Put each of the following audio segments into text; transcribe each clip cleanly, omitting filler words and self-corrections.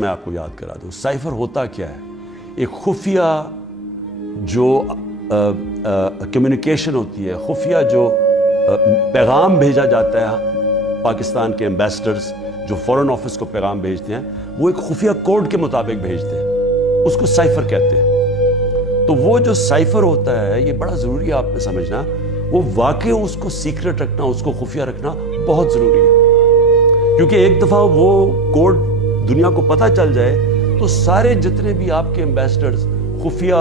میں آپ کو یاد کرا دوں سائفر ہوتا کیا ہے. ایک خفیہ جو کمیونیکیشن ہوتی ہے, خفیہ جو پیغام بھیجا جاتا ہے پاکستان کے ایمبیسڈرز جو فورن آفس کو پیغام بھیجتے ہیں, وہ ایک خفیہ کوڈ کے مطابق بھیجتے ہیں, اس کو سائفر کہتے ہیں. تو وہ جو سائفر ہوتا ہے یہ بڑا ضروری ہے آپ نے سمجھنا, وہ واقعی اس کو سیکرٹ رکھنا, اس کو خفیہ رکھنا بہت ضروری ہے, کیونکہ ایک دفعہ وہ کوڈ دنیا کو پتہ چل جائے تو سارے جتنے بھی آپ کے ایمبیسڈرز خفیہ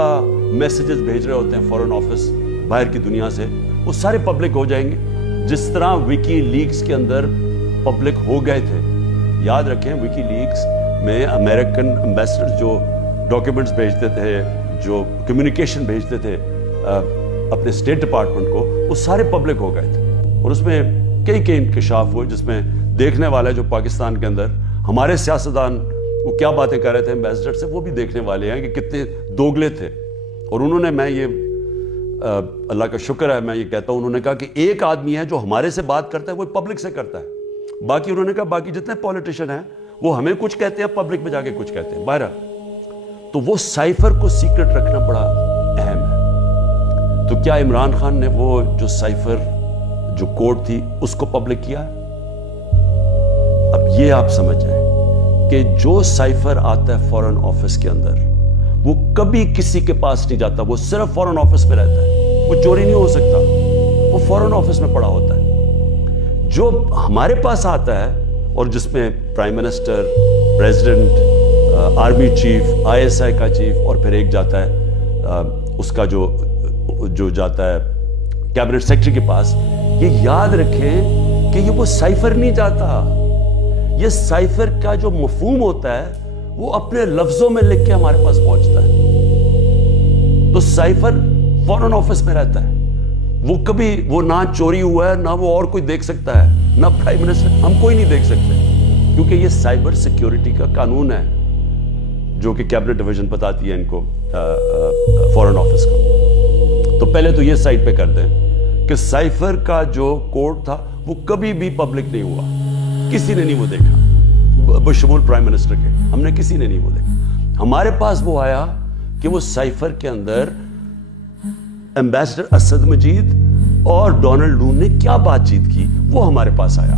میسیجز بھیج رہے ہوتے ہیں فورن آفس باہر کی دنیا سے, وہ سارے پبلک ہو جائیں گے, جس طرح وکی لیکس کے اندر پبلک ہو گئے تھے. یاد رکھیں وکی لیکس میں امریکن ایمبیسڈرز جو ڈاکیومنٹس بھیجتے تھے, جو کمیونیکیشن بھیجتے تھے اپنے اسٹیٹ ڈپارٹمنٹ کو, وہ سارے پبلک ہو گئے تھے, اور اس میں کئی انکشاف ہوئے جس میں دیکھنے والے جو پاکستان کے اندر ہمارے سیاستدان وہ کیا باتیں کر رہے تھے ایمبیسڈر سے, وہ بھی دیکھنے والے ہیں کہ کتنے دوگلے تھے. اور انہوں نے, میں یہ اللہ کا شکر ہے میں یہ کہتا ہوں, انہوں نے کہا کہ ایک آدمی ہے جو ہمارے سے بات کرتا ہے وہ پبلک سے کرتا ہے, باقی انہوں نے کہا باقی جتنے پولیٹیشین ہیں وہ ہمیں کچھ کہتے ہیں, پبلک میں جا کے کچھ کہتے ہیں. بہرحال تو وہ سائفر کو سیکرٹ رکھنا بڑا اہم ہے. تو کیا عمران خان نے وہ جو سائفر جو کوڈ تھی اس کو پبلک کیا ہے؟ اب یہ آپ سمجھ جائیں کہ جو سائفر آتا ہے فورن آفس کے اندر وہ کبھی کسی کے پاس نہیں جاتا, وہ صرف فورن آفس میں رہتا ہے, وہ چوری نہیں ہو سکتا, وہ فورن آفس میں پڑا ہوتا ہے. جو ہمارے پاس آتا ہے اور جس میں prime minister, president, army chief, ISI کا چیف, اور پھر ایک جاتا ہے اس کا جو جاتا ہے کیبنٹ سیکرٹری کے پاس, یہ یاد رکھیں کہ یہ وہ سائفر نہیں جاتا. یہ سائفر کا جو مفہوم ہوتا ہے وہ اپنے لفظوں میں لکھ کے ہمارے پاس پہنچتا ہے. تو سائفر فورن آفس میں رہتا ہے, وہ کبھی وہ نہ چوری ہوا ہے, نہ وہ اور کوئی دیکھ سکتا ہے, نہ پرائم منسٹر, ہم کوئی نہیں دیکھ سکتے, کیونکہ یہ سائبر سیکیورٹی کا قانون ہے جو کہ کیبنٹ ڈویژن بتاتی ہے ان کو فورن آفس کو. تو پہلے تو یہ سائٹ پہ کر دیں کہ سائفر کا جو کوڈ تھا وہ کبھی بھی پبلک نہیں ہوا, کسی نے نہیں وہ دیکھا, بشمول پرائم منسٹر کے, ہم نے کسی نے نہیں وہ دیکھا. ہمارے پاس وہ آیا کہ وہ سائفر کے اندر ایمبیسڈر اسد مجید اور ڈونلڈ نون نے کیا بات چیت کی, وہ ہمارے پاس آیا.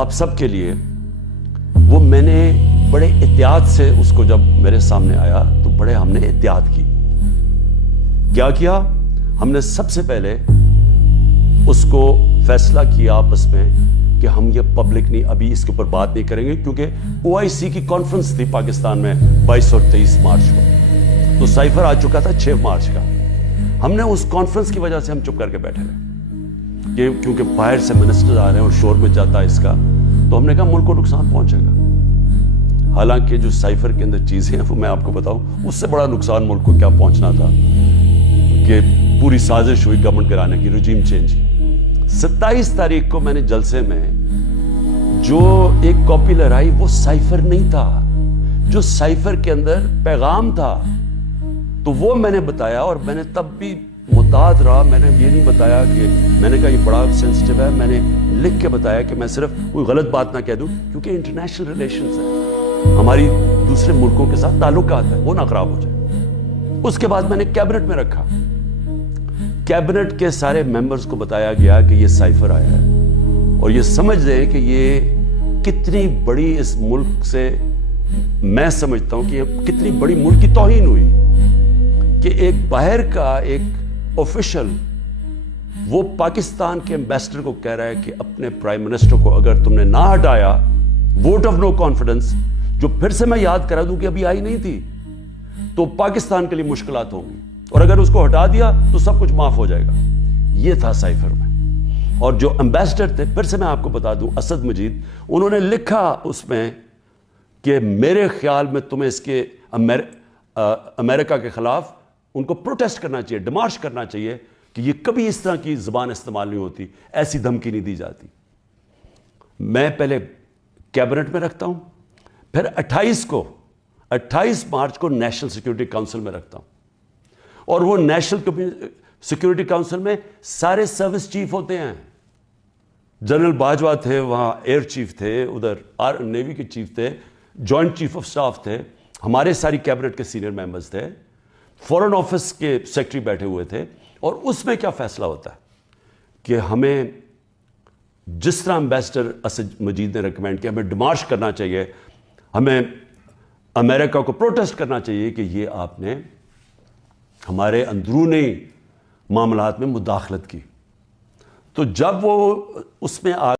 اب سب کے لیے وہ میں نے بڑے احتیاط سے اس کو جب میرے سامنے آیا تو بڑے ہم نے احتیاط کی. کیا کیا ہم نے؟ سب سے پہلے اس کو فیصلہ کیا آپس میں کہ ہم یہ پبلک نہیں, ابھی اس کے اوپر بات نہیں کریں گے, کیونکہ OIC کی کانفرنس تھی پاکستان میں 22 اور 23 مارچ کو, تو سائفر آ چکا تھا 6 مارچ کا. ہم نے اس کانفرنس کی وجہ سے ہم چپ کر کے بیٹھے رہے, کیونکہ باہر سے منسٹر آ رہے ہیں اور شور میں جاتا ہے اس کا, تو ہم نے کہا ملک کو نقصان پہنچے گا. حالانکہ جو سائفر کے اندر چیزیں ہیں وہ میں آپ کو بتاؤں, اس سے بڑا نقصان ملک کو کیا پہنچنا تھا کہ پوری سازش ہوئی گورنمنٹ گرانے کی, رجیم چینج کی. 27 تاریخ کو میں نے جلسے میں جو ایک کاپی لہرائی وہ سائفر نہیں تھا, جو سائفر کے اندر پیغام تھا, تو وہ میں نے بتایا. اور میں نے تب بھی محتاط رہا, میں نے یہ نہیں بتایا کہ میں نے کہا یہ بڑا سینسٹیو ہے, میں نے لکھ کے بتایا کہ میں صرف کوئی غلط بات نہ کہہ دوں, کیونکہ انٹرنیشنل ریلیشنز ہے, ہماری دوسرے ملکوں کے ساتھ تعلقات ہیں, وہ نہ خراب ہو جائے. اس کے بعد میں نے کیبنٹ میں رکھا, کیبنٹ کے سارے ممبرز کو بتایا گیا کہ یہ سائفر آیا ہے, اور یہ سمجھ لیں کہ یہ کتنی بڑی اس ملک سے, میں سمجھتا ہوں کہ یہ کتنی بڑی ملک کی توہین ہوئی کہ ایک باہر کا ایک آفیشل وہ پاکستان کے ایمبیسڈر کو کہہ رہا ہے کہ اپنے پرائم منسٹر کو اگر تم نے نہ ہٹایا, ووٹ آف نو کانفیڈنس, جو پھر سے میں یاد کرا دوں کہ ابھی آئی نہیں تھی, تو پاکستان کے لیے مشکلات ہوں گی, اور اگر اس کو ہٹا دیا تو سب کچھ معاف ہو جائے گا. یہ تھا سائفر میں. اور جو ایمبیسڈر تھے, پھر سے میں آپ کو بتا دوں, اسد مجید, انہوں نے لکھا اس میں کہ میرے خیال میں تمہیں اس کے امریکہ کے خلاف ان کو پروٹیسٹ کرنا چاہیے, ڈیمارش کرنا چاہیے کہ یہ کبھی اس طرح کی زبان استعمال نہیں ہوتی, ایسی دھمکی نہیں دی جاتی. میں پہلے کیبنٹ میں رکھتا ہوں, پھر 28 مارچ کو نیشنل سیکیورٹی کاؤنسل میں رکھتا ہوں, اور وہ نیشنل سیکیورٹی کاؤنسل میں سارے سروس چیف ہوتے ہیں, جنرل باجوہ تھے وہاں، ایئر چیف تھے ادھر، نیوی کے چیف تھے، جوائنٹ چیف آف سٹاف تھے، ہمارے ساری کیبنٹ کے سینئر ممبرز تھے، فورن آفس کے سیکرٹری بیٹھے ہوئے تھے. اور اس میں کیا فیصلہ ہوتا ہے کہ ہمیں جس طرح امبیسڈر اسد مجید نے ریکمینڈ کیا، ہمیں ڈیمارش کرنا چاہیے، ہمیں امریکہ کو پروٹیسٹ کرنا چاہیے کہ یہ آپ نے ہمارے اندرونی معاملات میں مداخلت کی. تو جب وہ اس میں